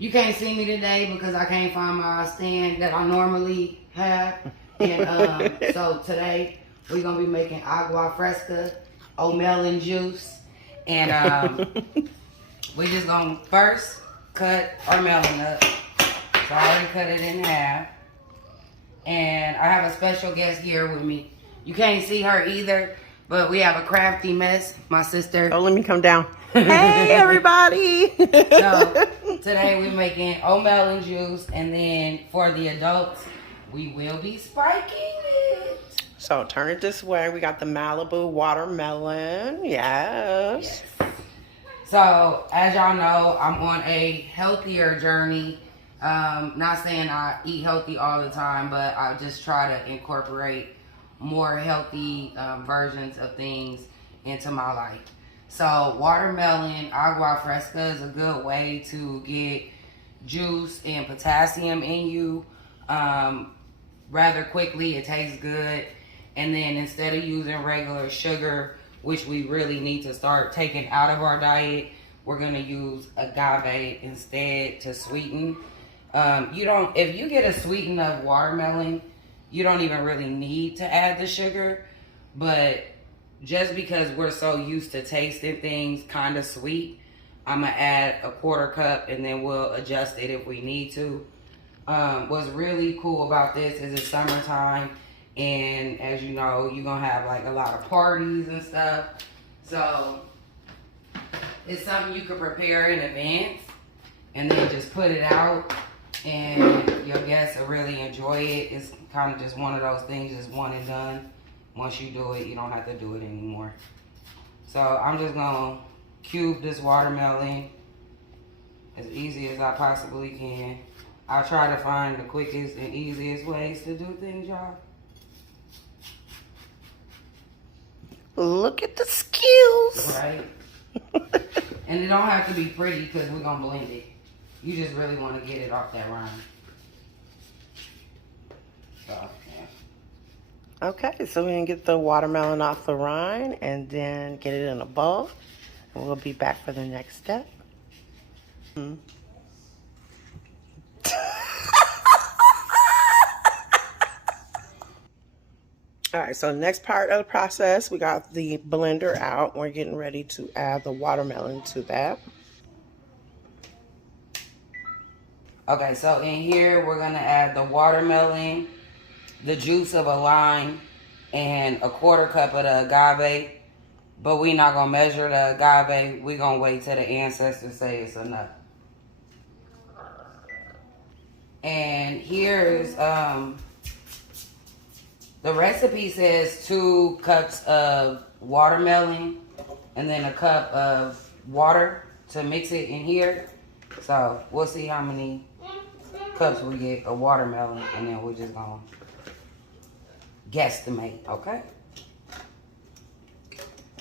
You can't see me today because I can't find my stand that I normally have. And so today we're going to be making Agua Fresca, Omelon juice. And we're just going to first cut our melon up. So I already cut it in half. And I have a special guest here with me. You can't see her either, but we have a crafty mess, my sister. Oh, let me come down. Hey, everybody. So today we're making Omelon juice, and then for the adults, we will be spiking it. So turn it this way. We got the Malibu watermelon. Yes. So as y'all know, I'm on a healthier journey. Not saying I eat healthy all the time, but I just try to incorporate more healthy versions of things into my life. So watermelon, Agua Fresca is a good way to get juice and potassium in you rather quickly. It tastes good. And then instead of using regular sugar, which we really need to start taking out of our diet, we're going to use agave instead to sweeten. If you get a sweeten of watermelon, you don't even really need to add the sugar, but just because we're so used to tasting things kind of sweet, I'm going to add a 1/4 cup and then we'll adjust it if we need to. What's really cool about this is it's summertime, and as you know, you're going to have like a lot of parties and stuff. So it's something you can prepare in advance and then just put it out, and your guests will really enjoy it. It's kind of just one of those things, just one and done. Once you do it, you don't have to do it anymore. So I'm just gonna cube this watermelon as easy as I possibly can. I'll try to find the quickest and easiest ways to do things, y'all. Look at the skills. Right? And it don't have to be pretty because we're gonna blend it. You just really want to get it off that rind. So, yeah. Okay, so we can get the watermelon off the rind and then get it in a bowl. And we'll be back for the next step. All right, so the next part of the process, we got the blender out. We're getting ready to add the watermelon to that. Okay, so in here, we're going to add the watermelon, the juice of a lime, and a 1/4 cup of the agave. But we're not going to measure the agave. We're going to wait till the ancestors say it's enough. And here's, the recipe says 2 cups of watermelon and then a cup of water to mix it in here. So we'll see how many cups we get of watermelon, and then we're just gonna guesstimate, okay?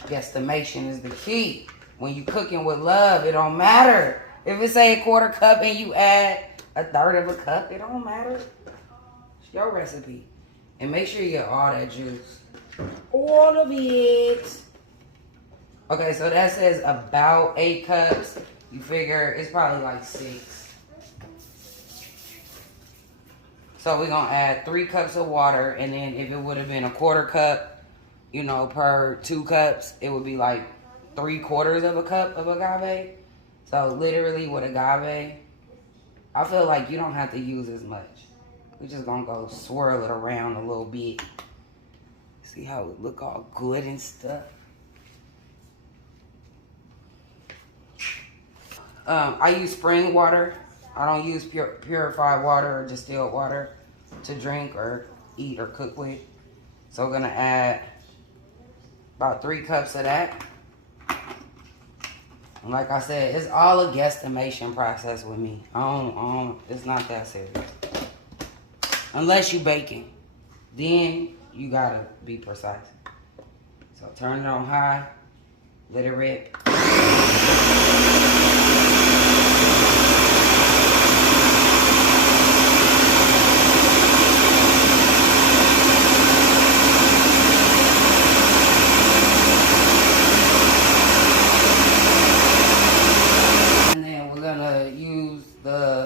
Guesstimation is the key. When you cooking with love, it don't matter. If it say a 1/4 cup and you add a 1/3 of a cup, it don't matter. It's your recipe. And make sure you get all that juice. All of it. Okay, so that says about 8 cups. You figure it's probably like 6. So we're going to add 3 cups of water, and then if it would have been a 1/4 cup, you know, per 2 cups, it would be like 3/4 of a cup of agave. So literally with agave, I feel like you don't have to use as much. We're just going to go swirl it around a little bit. See how it look all good and stuff. I use spring water. I don't use purified water or distilled water to drink or eat or cook with. So we're gonna add about 3 cups of that. And like I said, it's all a guesstimation process with me. It's not that serious. Unless you baking, then you gotta be precise. So turn it on high, let it rip. And then we're gonna use the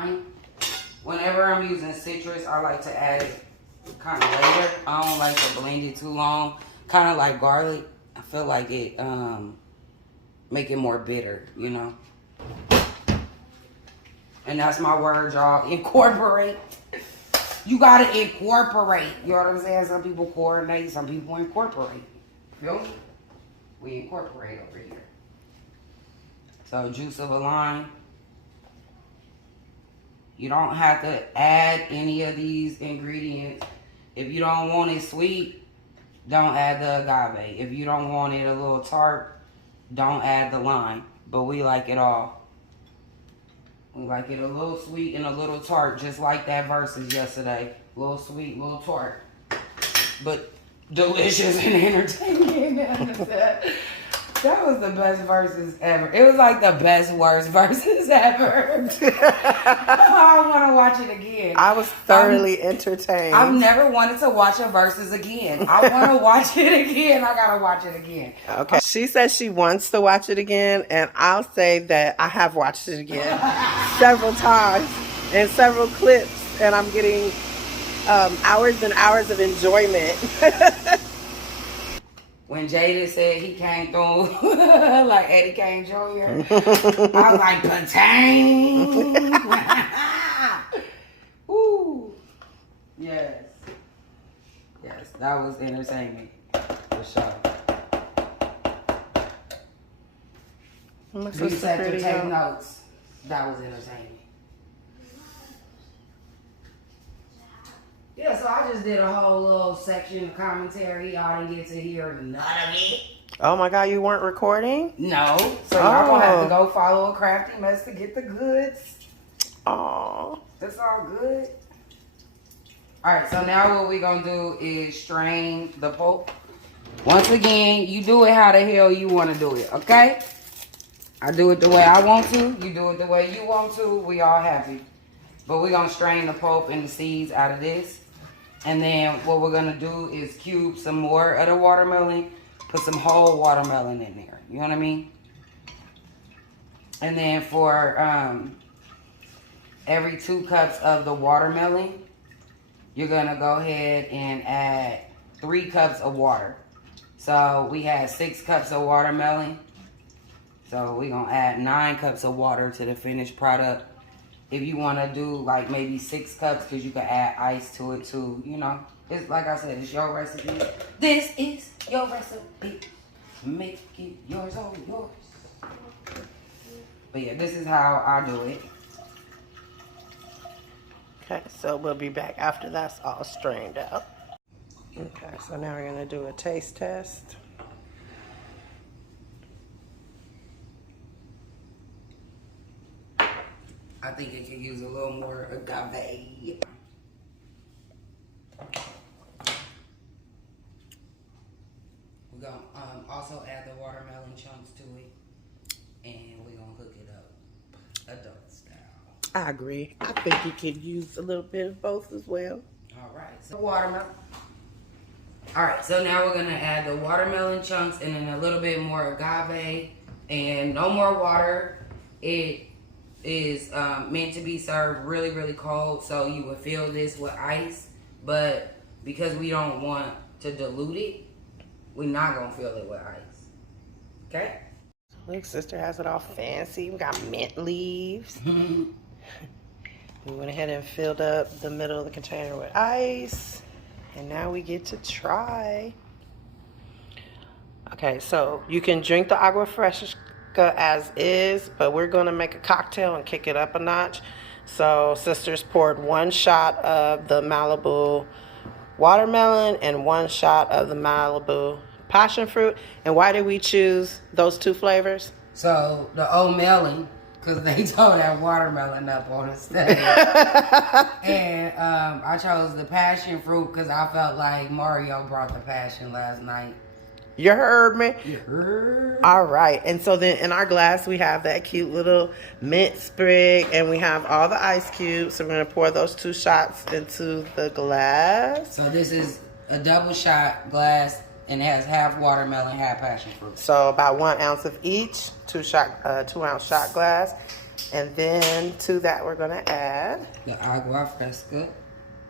lime. Whenever I'm using citrus, I like to add it kind of later. I don't like to blend it too long. Kind of like garlic. I feel like it make it more bitter, you know. And that's my word, y'all. Incorporate. You gotta incorporate. You know what I'm saying? Some people coordinate, some people incorporate. Feel me? We incorporate over here. So juice of a lime. You don't have to add any of these ingredients. If you don't want it sweet, don't add the agave. If you don't want it a little tart, don't add the lime. But we like it all. We like it a little sweet and a little tart, just like that versus yesterday. A little sweet, a little tart. But delicious and entertaining. That was the best verses ever. It was like the best worst verses ever. I want to watch it again. I was thoroughly entertained. I've never wanted to watch a verses again. I want to watch it again. I got to watch it again. Okay. She says she wants to watch it again, and I'll say that I have watched it again several times and several clips, and I'm getting hours and hours of enjoyment. When Jada said he came through like Eddie Kane Jr., I was like, patang. Woo. Yes. Yes, that was entertaining for sure. You sat to take notes. That was entertaining. Yeah, so I just did a whole little section of commentary. Y'all didn't get to hear none of it. Oh my God, you weren't recording? No. So y'all gonna have to go follow a crafty mess to get the goods. Oh. That's all good. Alright, so now what we gonna do is strain the pulp. Once again, you do it how the hell you wanna do it, okay? I do it the way I want to. You do it the way you want to. We all happy. But we're gonna strain the pulp and the seeds out of this. And then what we're gonna do is cube some more of the watermelon, put some whole watermelon in there. You know what I mean? And then for every 2 cups of the watermelon, you're gonna go ahead and add 3 cups of water. So we had 6 cups of watermelon. So we're gonna add 9 cups of water to the finished product. If you want to do like maybe 6 cups, because you can add ice to it too, you know. It's like I said, it's your recipe. This is your recipe. Make it yours, all yours. But yeah, this is how I do it. Okay, so we'll be back after that's all strained out. Okay, so now we're going to do a taste test. I think it could use a little more agave. We're going to also add the watermelon chunks to it. And we're going to cook it up adult style. I agree. I think you could use a little bit of both as well. All right, so watermelon. All right, so now we're going to add the watermelon chunks and then a little bit more agave and no more water. It is meant to be served really, really cold, so you would fill this with ice, but because we don't want to dilute it, we're not gonna fill it with ice. Okay? Look, sister has it all fancy. We got mint leaves. We went ahead and filled up the middle of the container with ice, and now we get to try. Okay, so you can drink the Agua Fresca as is, but we're gonna make a cocktail and kick it up a notch. So sisters poured 1 shot of the Malibu watermelon and 1 shot of the Malibu passion fruit. And why did we choose those 2 flavors? So the Omelon, because they tore that watermelon up on the stage. And I chose the passion fruit because I felt like Mario brought the passion last night. You heard me? You heard? All right. And so then in our glass, we have that cute little mint sprig, and we have all the ice cubes. So we're going to pour those 2 shots into the glass. So this is a double shot glass, and it has half watermelon, half passion fruit. So about 1 ounce of each, 2 ounce shot glass. And then to that, we're gonna add the Agua Fresca.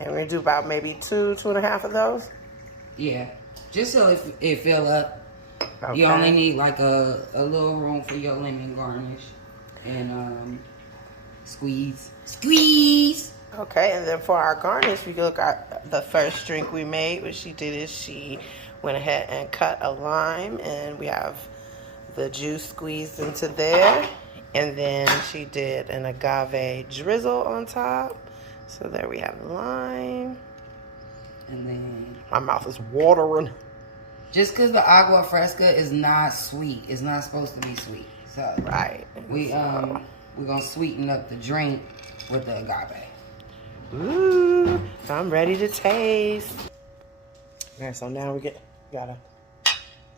and we're gonna do about maybe 2.5 of those. Yeah, just so it fill up. Okay. You only need like a little room for your lemon garnish and squeeze. Okay, and then for our garnish, we look at the first drink we made. What she did is she went ahead and cut a lime, and we have the juice squeezed into there. And then she did an agave drizzle on top. So there we have lime. And then My mouth is watering. just because the Agua Fresca is not sweet, it's not supposed to be sweet. So Right. we're gonna sweeten up the drink with the agave. Ooh, I'm ready to taste. Okay, so now we gotta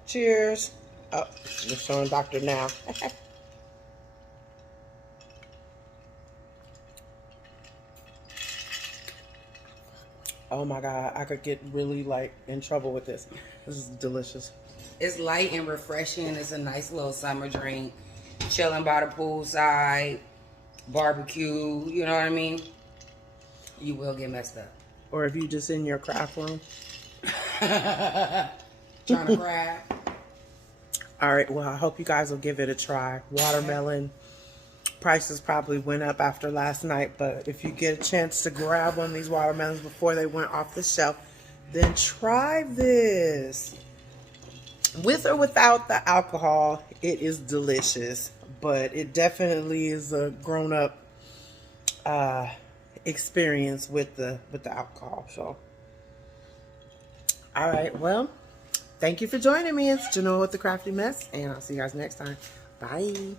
cheers. Oh, we're showing Doctor now. Oh my God, I could get really like in trouble with this. This is delicious. It's light and refreshing. It's a nice little summer drink. Chilling by the poolside, barbecue, you know what I mean? You will get messed up. Or if you just in your craft room. Trying to craft. All right, well, I hope you guys will give it a try. Watermelon prices probably went up after last night, but if you get a chance to grab one of these watermelons before they went off the shelf, then try this. With or without the alcohol, it is delicious, but it definitely is a grown-up experience with the alcohol. So, all right, well, thank you for joining me. It's Genoa with the Crafty Mess, and I'll see you guys next time. Bye.